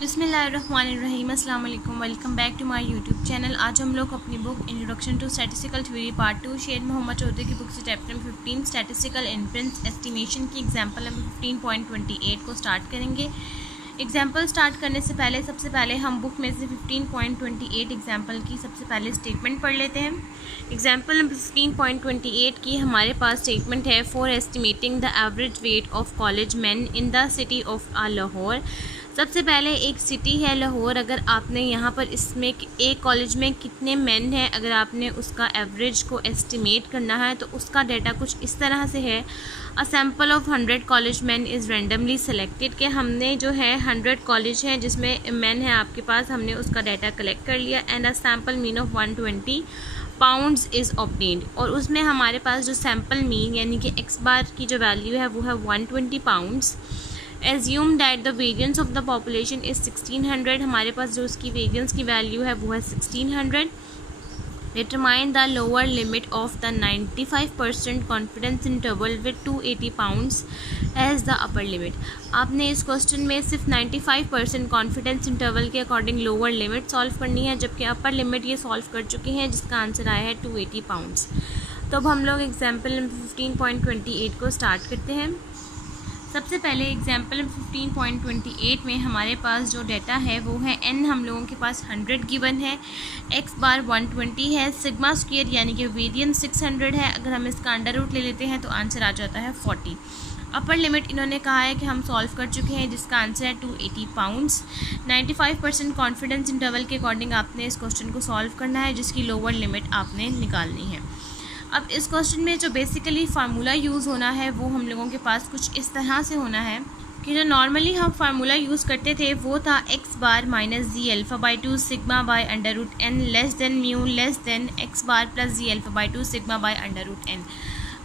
बिस्मिल्लाहिर्रहमानिर्रहीम, अस्सलाम वालेकुम। Welcome back to my YouTube channel. आज हम लोग अपनी book introduction to statistical theory part 2 Sher Mohammad Chaudhry की बुक से चैप्टर 15 स्टैटिस्टिकल इन्फ्रेंस एस्टिमेशन की एग्जांपल नंबर 15.28 को स्टार्ट करेंगे। एग्जाम्पल स्टार्ट करने से पहले सबसे पहले हम बुक में से 15.28 एग्जाम्पल की सबसे पहले स्टेटमेंट पढ़ लेते हैं। एग्जाम्पल नंबर 15.28 की हमारे पास स्टेटमेंट है, for estimating the average weight of college man in the city of Lahore. सबसे पहले एक सिटी है लाहौर, अगर आपने यहाँ पर इसमें एक कॉलेज में कितने मैन हैं, अगर आपने उसका एवरेज को एस्टिमेट करना है तो उसका डाटा कुछ इस तरह से है। A sample of 100 college man is randomly selected, कि हमने जो है 100 कॉलेज हैं जिसमें मैन है आपके पास, हमने उसका डाटा कलेक्ट कर लिया। And a sample mean of 120 pounds is obtained, और उसमें हमारे पास जो सैम्पल मीन यानी कि एक्स बार की जो वैल्यू है वो है 120 pounds. Assume that the variance of the population is 1600, हमारे पास जो उसकी वेरियंस की वैल्यू है वो है 1600। Determine the lower limit of the 95% confidence interval with 280 pounds as the upper limit. आपने इस क्वेश्चन में सिर्फ 95% कॉन्फिडेंस इंटरवल के अकॉर्डिंग लोअर लिमिट सॉल्व करनी है, जबकि अपर लिमिट ये सॉल्व कर चुके हैं जिसका आंसर आया है 280 पाउंड्स। तो अब हम लोग एग्जाम्पल नंबर 15.28 को स्टार्ट करते हैं। सबसे पहले एग्जाम्पल 15.28 में हमारे पास जो डाटा है वो है n, हम लोगों के पास 100 गिवन है, x बार 120 है, सिग्मा स्क्वायर यानी कि वेरियंस 600 है। अगर हम इसका अंडर रूट ले लेते हैं तो आंसर आ जाता है 40। अपर लिमिट इन्होंने कहा है कि हम सॉल्व कर चुके हैं जिसका आंसर है 280 पाउंड्स। 95% कॉन्फिडेंस इंटरवल के अकॉर्डिंग आपने इस क्वेश्चन को सॉल्व करना है जिसकी लोअर लिमिट आपने निकालनी है। अब इस क्वेश्चन में जो बेसिकली फार्मूला यूज़ होना है वो हम लोगों के पास कुछ इस तरह से होना है कि जो नॉर्मली हम फार्मूला यूज़ करते थे वो था x bar minus z alpha by 2 sigma by under root n less than mu less than x bar plus z alpha by 2 sigma by under root n.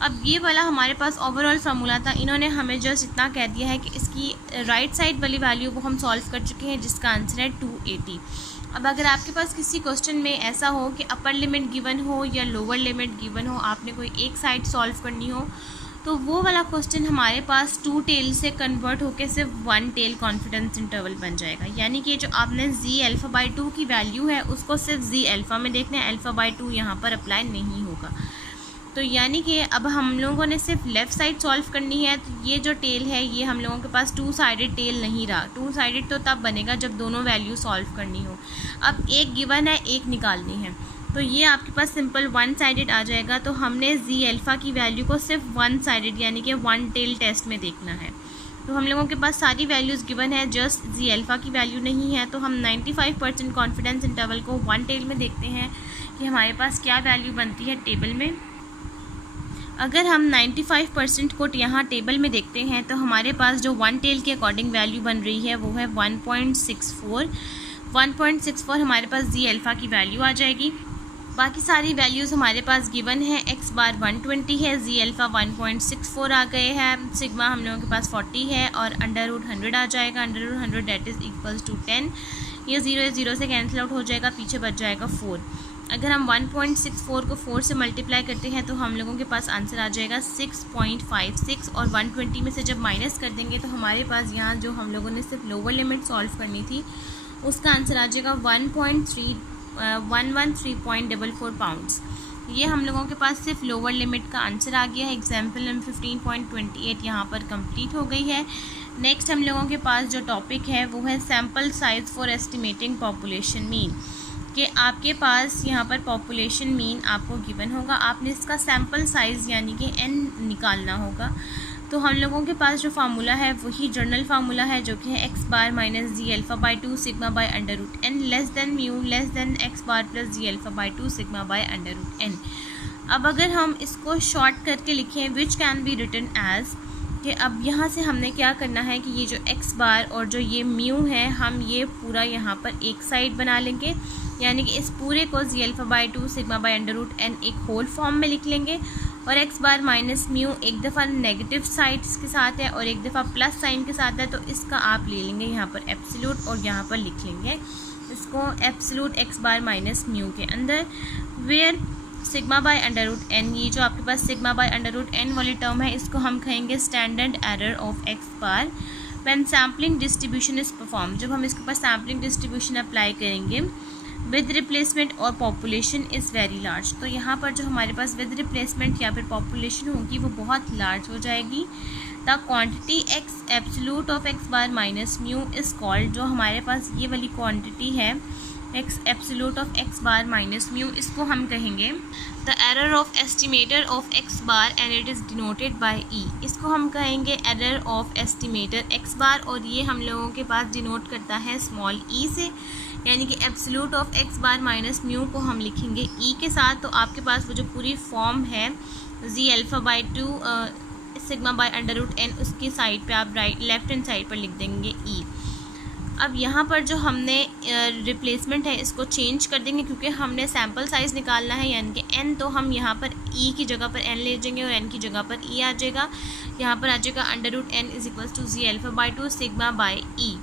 अब ये वाला हमारे पास ओवरऑल फार्मूला था, इन्होंने हमें जस्ट इतना कह दिया है कि इसकी राइट साइड वाली वैल्यू वो हम सॉल्व कर चुके हैं जिसका आंसर है 280। अब अगर आपके पास किसी क्वेश्चन में ऐसा हो कि अपर लिमिट गिवन हो या लोअर लिमिट गिवन हो, आपने कोई एक साइड सॉल्व करनी हो, तो वो वाला क्वेश्चन हमारे पास 2 टेल से कन्वर्ट होकर सिर्फ 1 टेल कॉन्फिडेंस इंटरवल बन जाएगा। यानी कि जो आपने जी अल्फ़ा बाई 2 की वैल्यू है उसको सिर्फ जी अल्फ़ा में देखना है, अल्फ़ा बाई 2 यहाँ पर अप्लाई नहीं होगा। तो यानी कि अब हम लोगों ने सिर्फ लेफ़्ट साइड सॉल्व करनी है, तो ये जो टेल है ये हम लोगों के पास 2 साइडेड टेल नहीं रहा। 2 साइडेड तो तब बनेगा जब दोनों वैल्यू सॉल्व करनी हो। अब एक गिवन है, एक निकालनी है, तो ये आपके पास सिंपल 1 साइडेड आ जाएगा। तो हमने जी अल्फ़ा की वैल्यू को सिर्फ 1 साइडेड यानी कि 1 टेल टेस्ट में देखना है। तो हम लोगों के पास सारी वैल्यूज़ गिवन है, जस्ट जी अल्फ़ा की वैल्यू नहीं है। तो हम 95% कॉन्फिडेंस इंटरवल को 1 टेल में देखते हैं कि हमारे पास क्या वैल्यू बनती है टेबल में। अगर हम 95% को यहाँ टेबल में देखते हैं तो हमारे पास जो 1 टेल के अकॉर्डिंग वैल्यू बन रही है वो है 1.64। 1.64 हमारे पास जी अल्फ़ा की वैल्यू आ जाएगी। बाकी सारी वैल्यूज़ हमारे पास गिवन है, एक्स बार 120 है, जी अल्फ़ा 1.64 आ गए हैं, सिग्मा हम लोगों के पास 40 है और अंडर रूट 100 आ जाएगा। Under root 100 that is equals to 10। ये 0 से कैंसिल आउट हो जाएगा, पीछे बच जाएगा 4। अगर हम 1.64 को 4 से मल्टीप्लाई करते हैं तो हम लोगों के पास आंसर आ जाएगा 6.56, और 120 में से जब माइनस कर देंगे तो हमारे पास यहाँ जो हम लोगों ने सिर्फ लोअर लिमिट सॉल्व करनी थी उसका आंसर आ जाएगा 113.44 पाउंड्स। ये हम लोगों के पास सिर्फ लोअर लिमिट का आंसर आ गया है। एग्जाम्पल नंबर 15.28 यहाँ पर कंप्लीट हो गई है। नेक्स्ट हम लोगों के पास जो टॉपिक है वो है sample size for estimating population mean, कि आपके पास यहाँ पर पॉपुलेशन मीन आपको गिवन होगा, आपने इसका सैम्पल साइज़ यानी कि n निकालना होगा। तो हम लोगों के पास जो फार्मूला है वही जर्नल फार्मूला है जो कि है x bar minus z alpha by 2 sigma by under root n less than mu less than x bar plus z alpha by 2 sigma by under root n. अब अगर हम इसको शॉर्ट करके लिखें which can be written as, कि अब यहाँ से हमने क्या करना है कि ये जो एक्स बार और जो ये म्यू है हम ये पूरा यहाँ पर एक साइड बना लेंगे, यानी कि इस पूरे को Z alpha by 2 sigma by under root n एक होल फॉर्म में लिख लेंगे, और एक्स बार माइनस म्यू एक दफ़ा नेगेटिव साइड्स के साथ है और एक दफ़ा प्लस साइन के साथ है, तो इसका आप ले लेंगे यहाँ पर एब्सोल्यूट और यहाँ पर लिख लेंगे इसको absolute x bar minus mu के अंदर, where sigma by under root n, ये जो आपके पास sigma by under root n वाली टर्म है इसको हम कहेंगे standard error of x bar when sampling distribution is perform, जब हम इसके ऊपर सैम्पलिंग डिस्ट्रीब्यूशन अप्लाई करेंगे विद रिप्लेसमेंट और पॉपुलेशन इज़ वेरी लार्ज, तो यहाँ पर जो हमारे पास विद रिप्लेसमेंट या फिर पॉपुलेशन होगी वो बहुत लार्ज हो जाएगी। The quantity x absolute of x bar minus mu is called, जो हमारे पास ये वाली क्वांटिटी है x absolute of x bar minus mu, इसको हम कहेंगे the error of estimator of x bar and it is denoted by e, इसको हम कहेंगे error of estimator x bar, और ये हम लोगों के पास डिनोट करता है स्मॉल ई से, यानी कि absolute of x bar minus mu को हम लिखेंगे ई के साथ। तो आपके पास वो जो पूरी फॉर्म है Z alpha by 2 sigma by under root n, उसकी साइड पे आप राइट लेफ्ट हैंड साइड पर लिख देंगे ई। अब यहाँ पर जो हमने रिप्लेसमेंट है इसको चेंज कर देंगे, क्योंकि हमने सैम्पल साइज़ निकालना है यानी कि एन, तो हम यहाँ पर ई की जगह पर एन ले जाएंगे और एन की जगह पर ई आ जाएगा। यहाँ पर आ जाएगा under root n is equals to ji alpha by 2 sigma by e,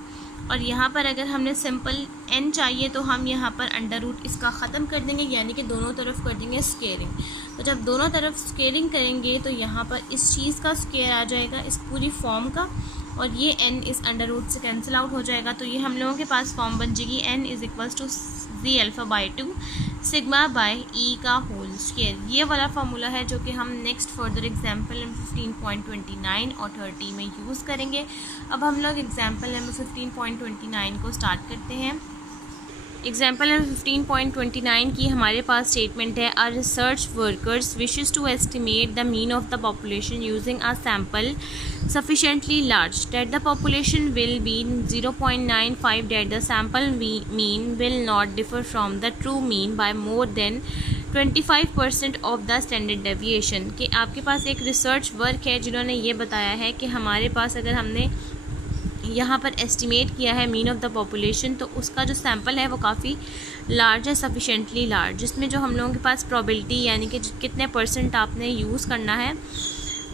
और यहाँ पर अगर हमने सिंपल n चाहिए तो हम यहाँ पर अंडर रूट इसका ख़त्म कर देंगे, यानी कि दोनों तरफ कर देंगे स्केयरिंग। तो जब दोनों तरफ स्केयरिंग करेंगे तो यहाँ पर इस चीज़ का स्केयर आ जाएगा इस पूरी फॉर्म का, और ये n इस अंडर रूट से कैंसिल आउट हो जाएगा। तो ये हम लोगों के पास फॉर्म बन जाएगी n is equals to ji alpha by 2 sigma by e का होल स्केयर। ये वाला फार्मूला है जो कि हम नेक्स्ट फर्दर एग्जाम्पल नंबर 15.29 और 30 में यूज़ करेंगे। अब हम लोग एग्जाम्पल नंबर 15.29 को स्टार्ट करते हैं। एग्जाम्पल नंबर 15.29 की हमारे पास स्टेटमेंट है a research workers wishes to estimate the mean of the population using a sample sufficiently large that the population will be 0.95, that the sample mean will not differ from the true mean by more than 25% of the standard deviation। कि आपके पास एक research work है जिन्होंने ये बताया है कि हमारे पास अगर हमने यहाँ पर एस्टिमेट किया है मीन ऑफ द पॉपुलेशन, तो उसका जो सैम्पल है वो काफ़ी लार्ज है, सफिशेंटली लार्ज, जिसमें जो हम लोगों के पास प्रोबेबिलिटी यानी कि कितने परसेंट आपने यूज़ करना है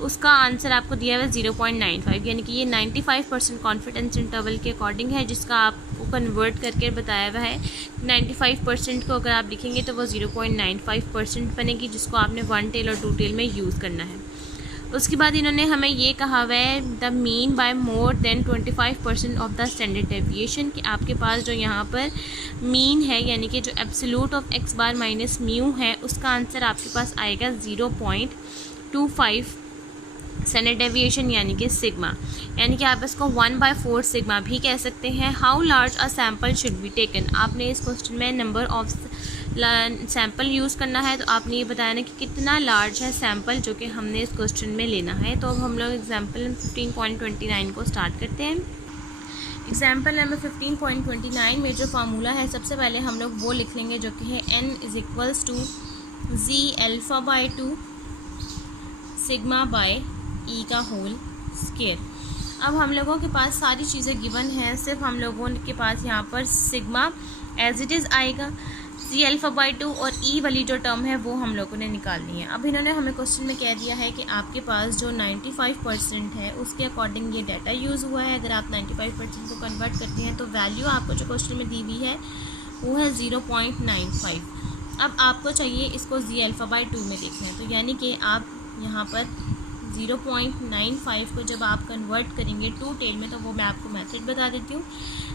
उसका आंसर आपको दिया हुआ है 0.95, यानी कि ये 95% कॉन्फिडेंस इंटरवल के अकॉर्डिंग है, जिसका आपको कन्वर्ट करके बताया हुआ है। 95% को अगर आप लिखेंगे तो वो 0.95% बनेगी, जिसको आपने 1 टेल और 2 टेल में यूज़ करना है। उसके बाद इन्होंने हमें ये कहा हुआ है the mean by more than 25% of the standard deviation, कि आपके पास जो यहाँ पर मीन है यानी कि जो absolute of x bar minus mu है उसका आंसर आपके पास आएगा 0.25 स्टैंडर्ड डेविएशन यानी कि सिग्मा, यानी कि आप इसको 1/4 सिग्मा भी कह सकते हैं। How large a sample should be taken, आपने इस क्वेश्चन में नंबर ऑफ सैम्पल यूज़ करना है, तो आपने ये बताना कि कितना लार्ज है सैम्पल जो कि हमने इस क्वेश्चन में लेना है। तो अब हम लोग एग्जाम्पल 15.29 को स्टार्ट करते हैं। एग्जाम्पल नंबर 15.29 में जो फार्मूला है सबसे पहले हम लोग वो लिख लेंगे जो कि है n is equals to ji alpha by 2 sigma by e का होल स्केयर। अब हम लोगों के पास सारी चीज़ें गिवन हैं, सिर्फ हम लोगों के पास यहाँ पर सिग्मा एज इट इज़ आएगा, जी अल्फ़ा बाई 2 और ई वाली जो टर्म है वो हम लोगों ने निकालनी है। अब इन्होंने हमें क्वेश्चन में कह दिया है कि आपके पास जो 95% है उसके अकॉर्डिंग ये डाटा यूज़ हुआ है। अगर आप 95% को कन्वर्ट करते हैं तो वैल्यू आपको जो क्वेश्चन में दी हुई है वो है 0.95। अब आपको चाहिए इसको जी अल्फ़ा बाई 2 में देखना है, तो यानी कि आप यहाँ पर 0.95 को जब आप कन्वर्ट करेंगे 2 टेल में, तो वो मैं आपको मेथड बता देती हूँ।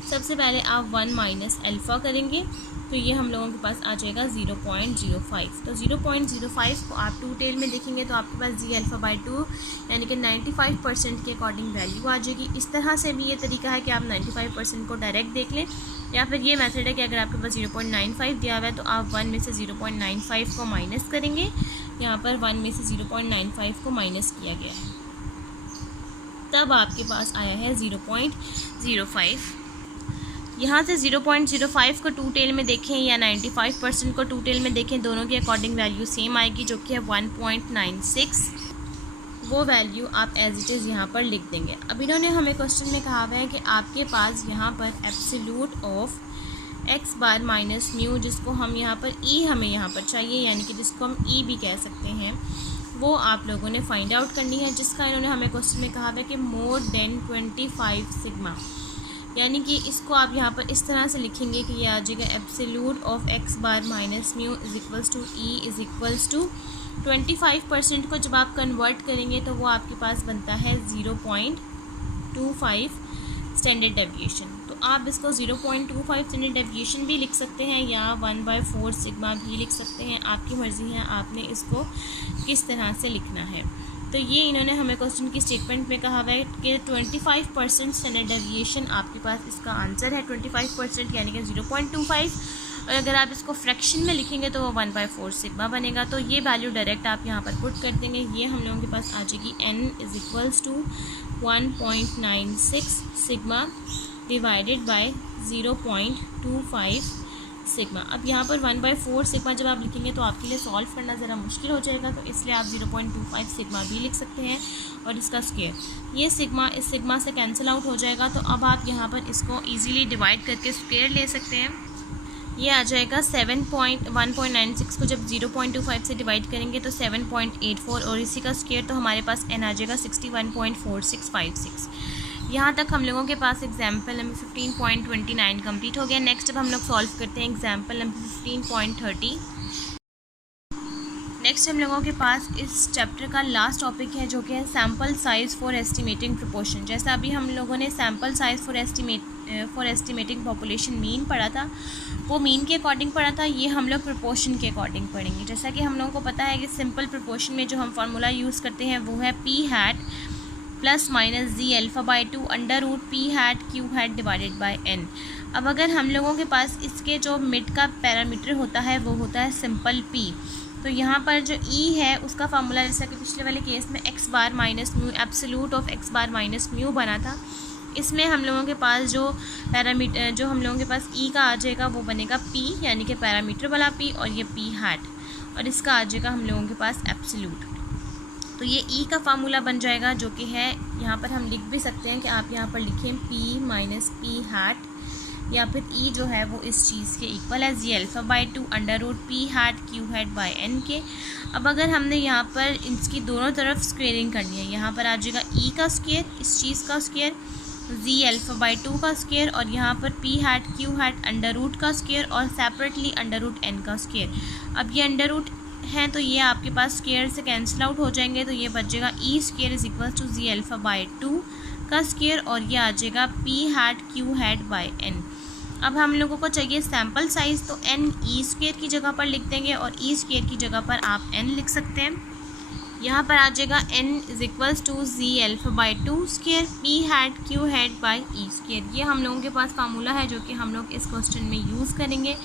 सबसे पहले आप 1 माइनस अल्फ़ा करेंगे तो ये हम लोगों के पास आ जाएगा 0.05। तो 0.05 को आप 2 टेल में देखेंगे तो आपके पास जी अल्फ़ा बाई 2 यानी कि 95% के अकॉर्डिंग वैल्यू आ जाएगी। इस तरह से भी ये तरीका है कि आप 95% को डायरेक्ट देख लें, या फिर ये मेथड है कि अगर आपके पास 0.95 दिया हुआ है तो आप 1 में से 0.95 को माइनस करेंगे। यहाँ पर 1 में से 0.95 को माइनस किया गया है, तब आपके पास आया है 0.05। यहाँ से 0.05 को 2 टेल में देखें या 95% को 2 टेल में देखें, दोनों के अकॉर्डिंग वैल्यू सेम आएगी जो कि है 1.96। वो वैल्यू आप एज इट इज़ यहाँ पर लिख देंगे। अब इन्होंने हमें क्वेश्चन में कहा हुआ है कि आपके पास यहाँ पर absolute of x bar minus mu, जिसको हम यहाँ पर ई हमें यहाँ पर चाहिए यानी कि जिसको हम ई भी कह सकते हैं, वो आप लोगों ने फाइंड आउट करनी है, जिसका इन्होंने हमें क्वेश्चन में कहा है कि मोर देन 25 सिग्मा, यानी कि इसको आप यहाँ पर इस तरह से लिखेंगे कि ये आ जाएगा absolute of x bar minus mu is equals to e is equals to 25% को जब आप कन्वर्ट करेंगे तो वो आपके पास बनता है 0.25 स्टैंडर्ड डेविएशन। तो आप इसको 0.25 स्टैंडर्ड डेविएशन भी लिख सकते हैं या 1/4 सिग्मा भी लिख सकते हैं, आपकी मर्ज़ी है आपने इसको किस तरह से लिखना है। तो ये इन्होंने हमें क्वेश्चन की स्टेटमेंट में कहा हुआ है कि 25% स्टैंडर्ड डेविएशन आपके पास इसका आंसर है, 25% यानी कि 0.25। और अगर आप इसको फ्रैक्शन में लिखेंगे तो वो 1/4 सिग्मा बनेगा। तो ये वैल्यू डायरेक्ट आप यहाँ पर पुट कर देंगे, ये हम लोगों के पास आ जाएगी n = 1.96 sigma divided by 0.25 sigma. अब यहाँ पर 1/4 सिग्मा जब आप लिखेंगे तो आपके लिए सॉल्व करना ज़रा मुश्किल हो जाएगा, तो इसलिए आप 0.25 सिग्मा भी लिख सकते हैं और इसका स्क्वायर, ये सिग्मा इस सिग्मा से कैंसिल आउट हो जाएगा। तो अब आप यहाँ पर इसको इजीली डिवाइड करके स्क्वायर ले सकते हैं। ये आ जाएगा 1.96 को जब 0.25 से डिवाइड करेंगे तो 7.84 और इसी का स्क्वायर, तो हमारे पास n आ जाएगा 61.4656। यहाँ तक हम लोगों के पास एग्जाम्पल नंबर 15.29 कंप्लीट हो गया। नेक्स्ट अब हम लोग सॉल्व करते हैं एग्जाम्पल नंबर 15.30। नेक्स्ट हम लोगों के पास इस चैप्टर का लास्ट टॉपिक है जो कि है sample size for estimating proportion. जैसा अभी हम लोगों ने sample size for estimating population mean पढ़ा था, वो मीन के अकॉर्डिंग पढ़ा था, ये हम लोग प्रोपोर्शन के अकॉर्डिंग पढ़ेंगे। जैसा कि हम लोगों को पता है कि सिंपल प्रोपोर्शन में जो हम फार्मूला यूज़ करते हैं वो है p hat plus minus z∝/2 √p⁻Q⁻ divided by n। अब अगर हम लोगों के पास इसके जो मिड का पैरामीटर होता है वो होता है सिंपल p, तो यहाँ पर जो e है उसका फार्मूला जैसा कि पिछले वाले केस में x bar minus mu absolute of x bar minus mu बना था, इसमें हम लोगों के पास जो पैरामीटर जो हम लोगों के पास e का आ जाएगा वो बनेगा p यानी कि पैरामीटर वाला p, और ये p हैट, और इसका आ जाएगा हम लोगों के पास एब्सोल्यूट। तो ये e का फार्मूला बन जाएगा जो कि है, यहाँ पर हम लिख भी सकते हैं कि आप यहाँ पर लिखें p माइनस p हैट, या फिर e जो है वो इस चीज़ के इक्वल है z∝/2 √p⁻Q⁻n के। अब अगर हमने यहाँ पर इसकी दोनों तरफ स्क्वेयरिंग करनी है, यहाँ पर आ जाएगा e का स्क्वेयर, इस चीज़ का स्क्वेयर, z∝/2 का स्क्वेयर, और यहाँ पर p⁻Q⁻, अंडर रूट का स्क्वेयर, और सेपरेटली अंडर रूट n का स्क्वेयर। अब ये अंडर रूट हैं तो ये आपके पास स्क्वेयर से कैंसिल आउट हो जाएंगे, तो ये बचेगा e square is equal to z∝/2 का स्क्वेयर, और ये आ जाएगा p⁻Q⁻n। अब हम लोगों को चाहिए सैम्पल साइज़, तो n e स्क्वेयर की जगह पर लिख देंगे और e स्क्वेयर की जगह पर आप n लिख सकते हैं। यहाँ पर आ जाएगा n is equals to z∝/2 square p⁻Q⁻e square. ये हम लोगों के पास फार्मूला है जो कि हम लोग इस क्वेश्चन में यूज़ करेंगे।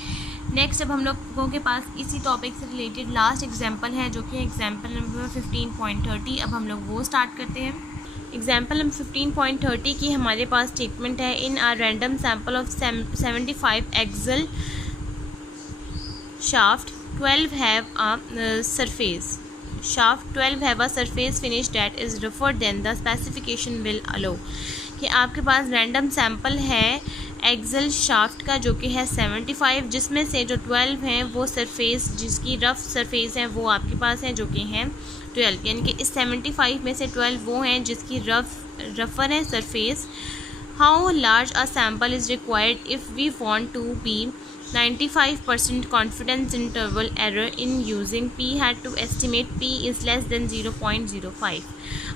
नेक्स्ट अब हम लोगों के पास इसी टॉपिक से रिलेटेड लास्ट एग्जांपल है जो कि एग्जांपल नंबर 15.30। अब हम लोग वो स्टार्ट करते हैं। एग्जांपल नंबर 15.30 की हमारे पास स्टेटमेंट है, in a random sample of 75 axle shaft 12 have a surface finish that is rougher than the specification will allow। कि आपके पास रैंडम सैम्पल है एक्सल शाफ्ट का जो कि है 75, जिसमें से जो 12 हैं वो सरफेस जिसकी रफ़ सरफेस है वो आपके पास है जो कि हैं 12, यानी कि इस 75 में से 12 वो हैं जिसकी रफ़र है surface. How large a sample is required if we want to be 95% confidence interval error in using p hat to estimate p is less than 0.05।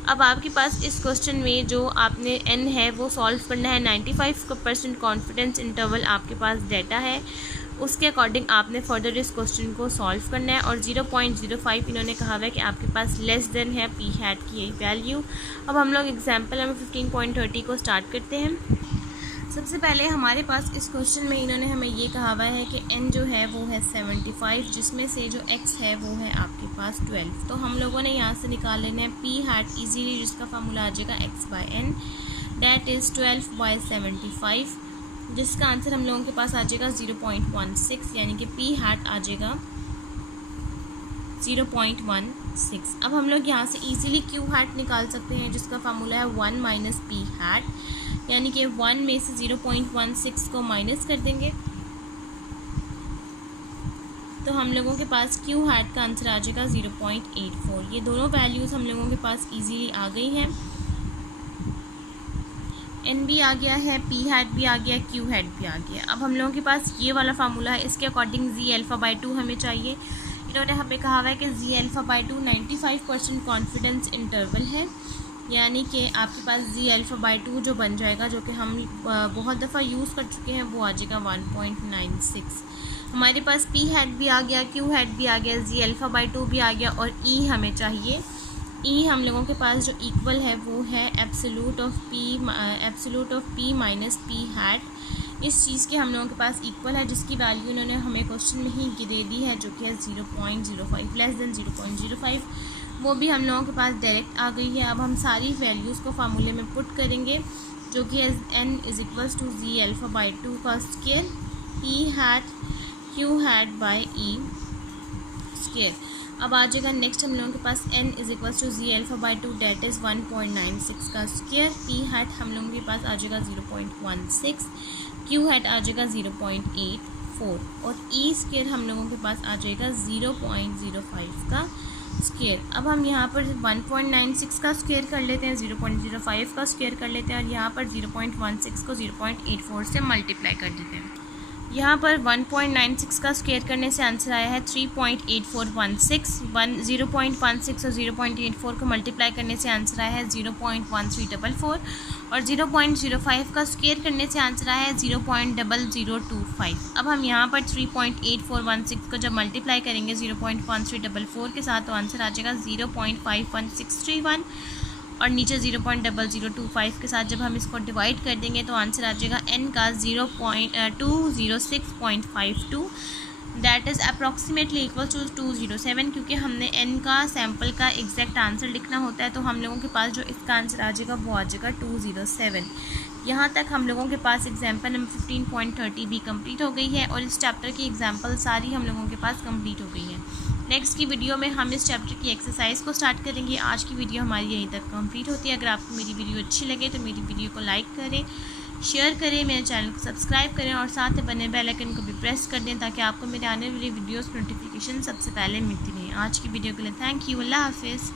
अब आपके पास इस क्वेश्चन में जो आपने n है वो सॉल्व करना है, 95% कॉन्फिडेंस इंटरवल आपके पास डाटा है, उसके अकॉर्डिंग आपने फर्दर इस क्वेश्चन को सॉल्व करना है। और 0.05 इन्होंने कहा हुआ है कि आपके पास लेस देन है p हैड की वैल्यू। अब हम लोग एग्जाम्पल नंबर 15.30 को स्टार्ट करते हैं। सबसे पहले हमारे पास इस क्वेश्चन में इन्होंने हमें ये कहा हुआ है कि n जो है वो है 75, जिसमें से जो x है वो है आपके पास 12। तो हम लोगों ने यहाँ से निकाल लेना है p हैट इजीली, जिसका फार्मूला आ जाएगा x/n दैट इज़ 12/75, जिसका आंसर हम लोगों के पास आ जाएगा 0.16, यानी कि p हैट आ जाएगा 0.16। अब हम लोग यहाँ से इजीली q हैट निकाल सकते हैं, जिसका फार्मूला है 1 माइनस p हैट, यानी कि 1 में से 0.16 को माइनस कर देंगे तो हम लोगों के पास q हैट का आंसर आ जाएगा 0.84। ये दोनों वैल्यूज़ हम लोगों के पास इजीली आ गई हैं, n भी आ गया है, p हैट भी आ गया, q हैट भी आ गया। अब हम लोगों के पास ये वाला फार्मूला है, इसके अकॉर्डिंग z∝/2 हमें चाहिए। इन्होंने हमें कहा हुआ है कि z∝/2 95% कॉन्फिडेंस इंटरवल है, यानी कि आपके पास जी अल्फ़ा बाई 2 जो बन जाएगा, जो कि हम बहुत दफ़ा यूज़ कर चुके हैं, वो आ जाएगा 1.96। हमारे पास पी हैड भी आ गया, क्यू हैड भी आ गया, जी अल्फ़ा बाई 2 भी आ गया और ई हमें चाहिए। ई हम लोगों के पास जो इक्वल है वो है absolute of P minus P had. इस चीज़ के हम लोगों के पास इक्वल है, जिसकी वैल्यू इन्होंने हमें क्वेश्चन में ही दे दी है, जो कि है 0.05 लेस देन 0.05। वो भी हम लोगों के पास डायरेक्ट आ गई है। अब हम सारी वैल्यूज़ को फार्मूले में पुट करेंगे, जो कि n is equals to ji alpha by 2 का square p hat q hat by e square. अब आ जाएगा नेक्स्ट हम लोगों के पास n is equals to ji alpha by 2 that is 1.96 का स्क्वायर। पी हैट हम लोगों के पास आ जाएगा 0.16, क्यू हैट आ जाएगा 0.84 और ई स्क्वायर हम लोगों के पास आ जाएगा 0.05 का स्क्वायर। अब हम यहाँ पर 1.96 का स्क्वायर कर लेते हैं, 0.05 का स्क्वायर कर लेते हैं और यहाँ पर 0.16 को 0.84 से मल्टीप्लाई कर देते हैं। यहाँ पर 1.96 का स्क्वायर करने से आंसर आया है 3.8416। 0.16 और 0.84 को मल्टीप्लाई करने से आंसर आया है 0.1344 और 0.05 का स्क्वायर करने से आंसर आया है 0.0025। अब हम यहाँ पर 3.8416 को जब मल्टीप्लाई करेंगे 0.1344 के साथ तो आंसर आ जाएगा 0.51631 और नीचे 0.0025 के साथ जब हम इसको डिवाइड कर देंगे तो आंसर आ जाएगा n का 206.52 that is approximately equal to 207। क्योंकि हमने n का सैम्पल का एग्जैक्ट आंसर लिखना होता है, तो हम लोगों के पास जो इसका आंसर आ जाएगा वो आ जाएगा 207। यहाँ तक हम लोगों के पास एग्जाम्पल नंबर 15.30 भी कंप्लीट हो गई है और इस चैप्टर की एग्जाम्पल सारी हम लोगों के पास कंप्लीट हो गई है। नेक्स्ट की वीडियो में हम इस चैप्टर की एक्सरसाइज को स्टार्ट करेंगे। आज की वीडियो हमारी यहीं तक कंप्लीट होती है। अगर आपको मेरी वीडियो अच्छी लगे तो मेरी वीडियो को लाइक करें, शेयर करें, मेरे चैनल को सब्सक्राइब करें और साथ में बने बेल आइकन को भी प्रेस कर दें ताकि आपको मेरे आने वाली वीडियोस नोटिफिकेशन सबसे पहले मिलती रहे। आज की वीडियो के लिए थैंक यू। अल्लाह हाफिज़।